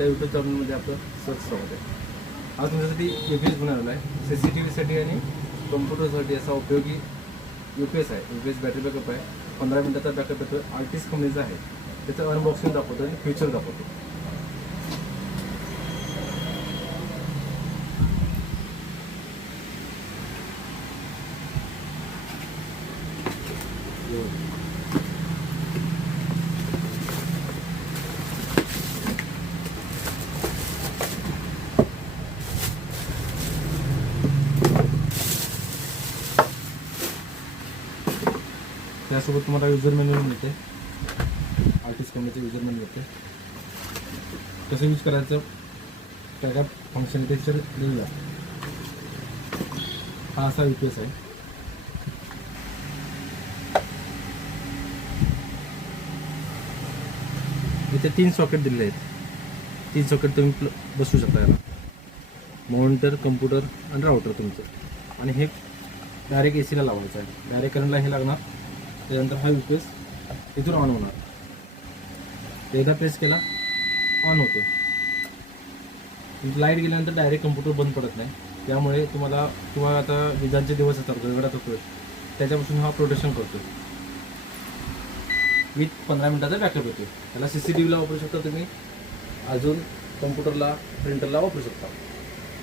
त्या यूट्यूब चॅनलमध्ये आपलं सर्च स्वागत आहे. आज तुमच्यासाठी UPS बनवलेला आहे. CCTVसाठी आणि कम्प्युटरसाठी असा उपयोगी UPS आहे. UPS बॅटरी बॅकअप आहे, 15 मिनिटाचा बॅकअप येतो. आर्टिस्ट कंपनीचा आहे. त्याचं अनबॉक्सिंग दाखवतो आणि फीचर दाखवतो. त्यासोबत तुम्हाला युजर मॅन्युअल मिळते. आर्टिस्ट कंपनीचं युजर मॅन्युअल मिळते. कसं यूज करायचं, काय काय फंक्शनॅलिटी लिहिलं असतं. हा असा UPS आहे. इथे 3 सॉकेट दिलेले आहेत. 3 सॉकेट तुम्ही बसवू शकता याला. मॉनिटर, कम्प्युटर आणि राउटर तुमचं. आणि हे डायरेक्ट AC ला लावायचं आहे. डायरेक्ट करंटला हे लागणार. त्यानंतर हा UPS इथून ऑन होणार. एकदा प्रेस केला ऑन होतो. लाईट गेल्यानंतर डायरेक्ट कम्प्युटर बंद पडत नाही. त्यामुळे तुम्हाला आता विजांचे दिवस येतात, गडगडाट होतोय, त्याच्यापासून हा प्रोटेक्शन करतो. विथ 15 मिनिटाचा बॅकअप येतो. त्याला CCTVला वापरू शकता तुम्ही. अजून कम्प्युटरला, प्रिंटरला वापरू शकता.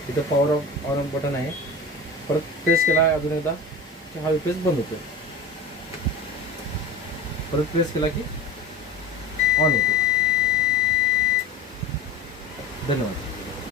इथं पॉवर ऑन ऑफ बटन आहे. परत प्रेस केला अजून एकदा की हा UPS बंद होतो. परत प्रेस केला की ऑन होतो. धन्यवाद.